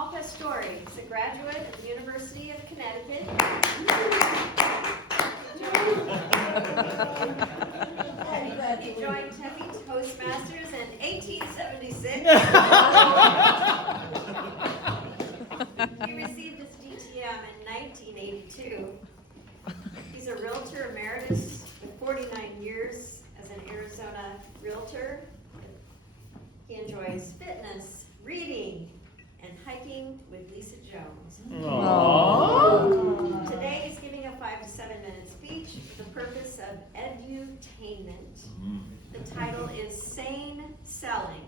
Paul Pastore is a graduate of the University of Connecticut. He joined Tempe Toastmasters in 1876. He received his DTM in 1982. He's a realtor emeritus with 49 years as an Arizona realtor. He enjoys fitness, reading, and hiking with Lisa Jones. Aww. Today he's giving a 5 to 7 minute speech for the purpose of edutainment. The title is Sane Selling.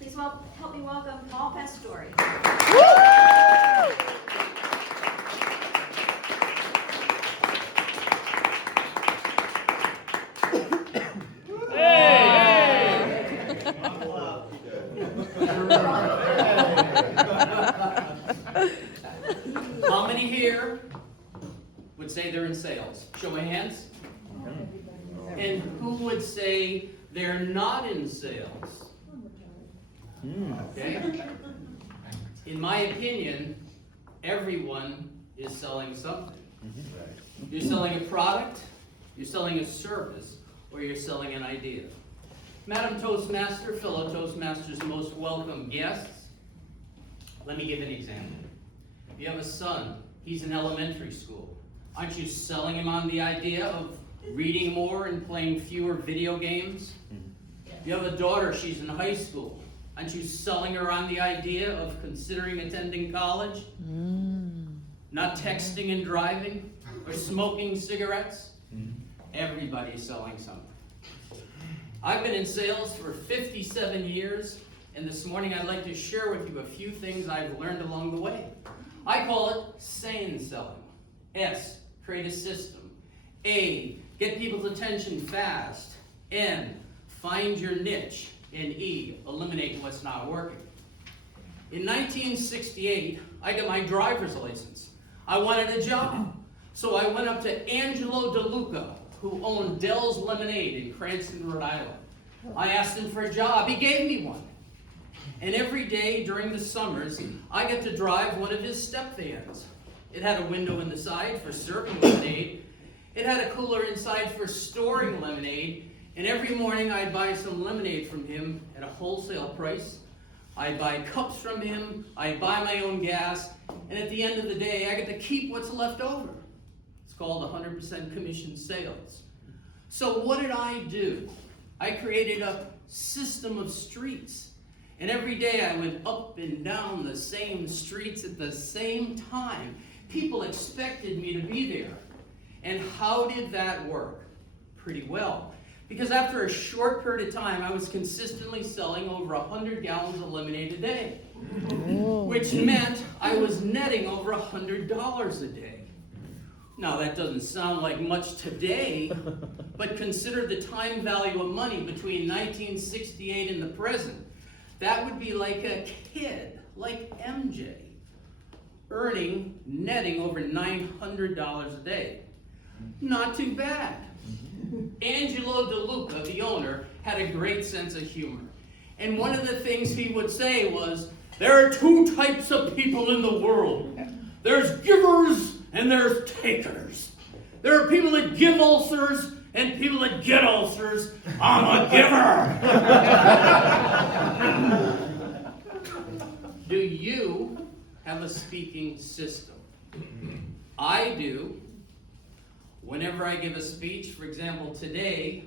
Please help me welcome Paul Pastore. How many here would say they're in sales? Show of hands. And who would say they're not in sales? Okay. In my opinion, everyone is selling something. You're selling a product, you're selling a service, or you're selling an idea. Madam Toastmaster, fellow Toastmasters, most welcome guests. Let me give an example. You have a son, he's in elementary school. Aren't you selling him on the idea of reading more and playing fewer video games? You have a daughter, she's in high school. Aren't you selling her on the idea of considering attending college? Not texting and driving or smoking cigarettes? Everybody's selling something. I've been in sales for 57 years, and this morning I'd like to share with you a few things I've learned along the way. I call it sane selling. S, create a system. A, get people's attention fast. N, find your niche. And E, eliminate what's not working. In 1968, I got my driver's license. I wanted a job. So I went up to Angelo DeLuca, who owned Dell's Lemonade in Cranston, Rhode Island. I asked him for a job. He gave me one. And every day during the summers, I got to drive one of his step vans. It had a window in the side for serving lemonade. It had a cooler inside for storing lemonade. And every morning I'd buy some lemonade from him at a wholesale price. I'd buy cups from him. I'd buy my own gas. And at the end of the day, I get to keep what's left over. It's called 100% commission sales. So what did I do? I created a system of streets. And every day I went up and down the same streets at the same time. People expected me to be there. And how did that work? Pretty well. Because after a short period of time, I was consistently selling over 100 gallons of lemonade a day. Which meant I was netting over $100 a day. Now that doesn't sound like much today, but consider the time value of money between 1968 and the present. That would be like a kid, like MJ, netting over $900 a day. Not too bad. Angelo DeLuca, the owner, had a great sense of humor. And one of the things he would say was, there are two types of people in the world. There's givers and there's takers. There are people that give ulcers and people that get ulcers. I'm a giver. Do you have a speaking system? I do. Whenever I give a speech, for example, today,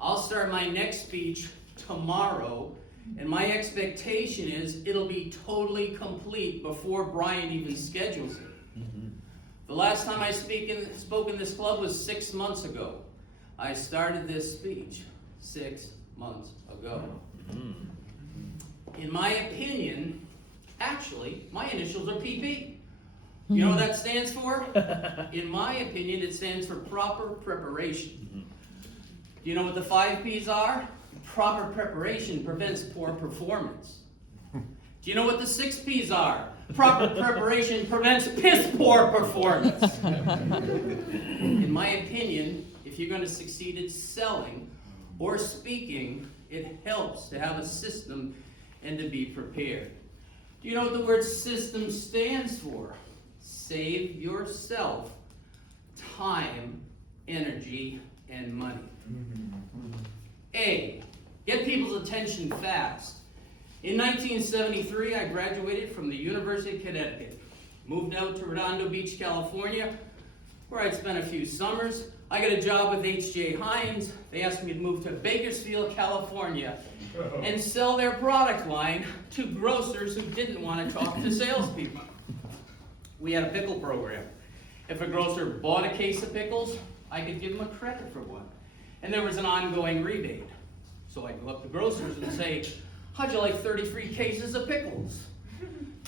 I'll start my next speech tomorrow, and my expectation is it'll be totally complete before Brian even schedules it. The last time I spoke in this club was 6 months ago. I started this speech 6 months ago. In my opinion, actually, my initials are PP. You know what that stands for? In my opinion, it stands for proper preparation. Do you know what the 5 P's are? Proper preparation prevents poor performance. Do you know what the 6 P's are? Proper preparation prevents piss poor performance. In my opinion, if you're going to succeed at selling or speaking, it helps to have a system and to be prepared. Do you know what the word system stands for? Save yourself time, energy, and money. A, get people's attention fast. In 1973, I graduated from the University of Connecticut. Moved out to Redondo Beach, California, where I'd spent a few summers. I got a job with H.J. Heinz. They asked me to move to Bakersfield, California, and sell their product line to grocers who didn't want to talk to salespeople. We had a pickle program. If a grocer bought a case of pickles, I could give them a credit for one. And there was an ongoing rebate. So I'd go up to grocers and say, how'd you like 30 free cases of pickles?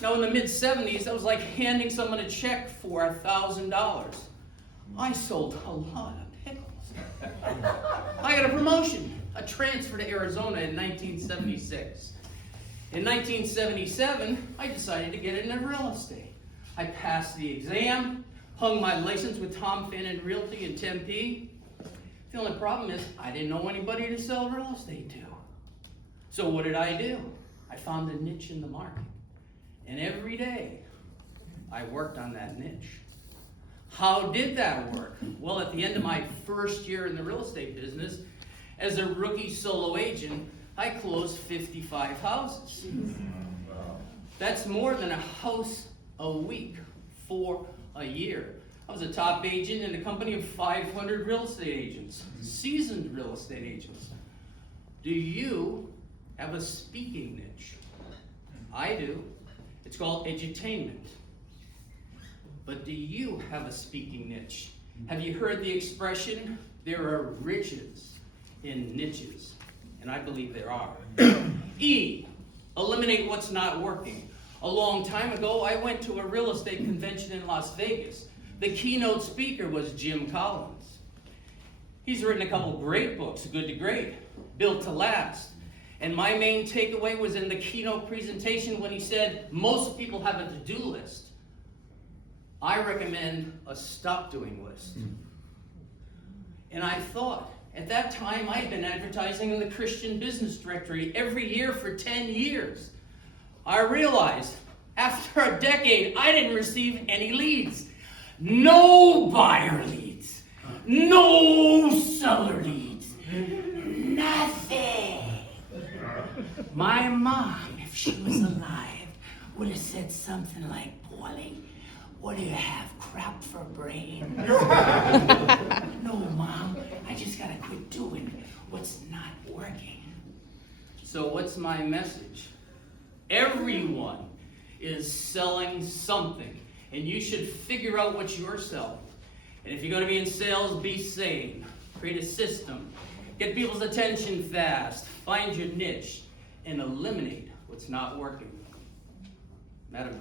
Now in the mid-70s, that was like handing someone a check for $1,000. I sold a lot of pickles. I got a promotion, a transfer to Arizona in 1976. In 1977, I decided to get into real estate. I passed the exam, hung my license with Tom Fannin Realty in Tempe. The only problem is I didn't know anybody to sell real estate to. So what did I do? I found a niche in the market. And every day, I worked on that niche. How did that work? Well, at the end of my first year in the real estate business, as a rookie solo agent, I closed 55 houses. That's more than a house a week for a year. I was a top agent in a company of 500 real estate agents, seasoned real estate agents. Do you have a speaking niche? I do. It's called edutainment. But do you have a speaking niche? Have you heard the expression, there are riches in niches? And I believe there are. E, eliminate what's not working. A long time ago, I went to a real estate convention in Las Vegas. The keynote speaker was Jim Collins. He's written a couple great books, Good to Great, Built to Last. And my main takeaway was in the keynote presentation when he said, most people have a to-do list. I recommend a stop-doing list. And I thought, at that time, I had been advertising in the Christian Business Directory every year for 10 years. I realized, after a decade, I didn't receive any leads. No buyer leads. No seller leads. Nothing. My mom, if she was alive, would have said something like, Paulie, what do you have, crap for brain? No, Mom, I just gotta quit doing what's not working. So what's my message? Everyone is selling something, and you should figure out what you're selling. And if you're gonna be in sales, be sane. Create a system. Get people's attention fast. Find your niche. And eliminate what's not working. Madam.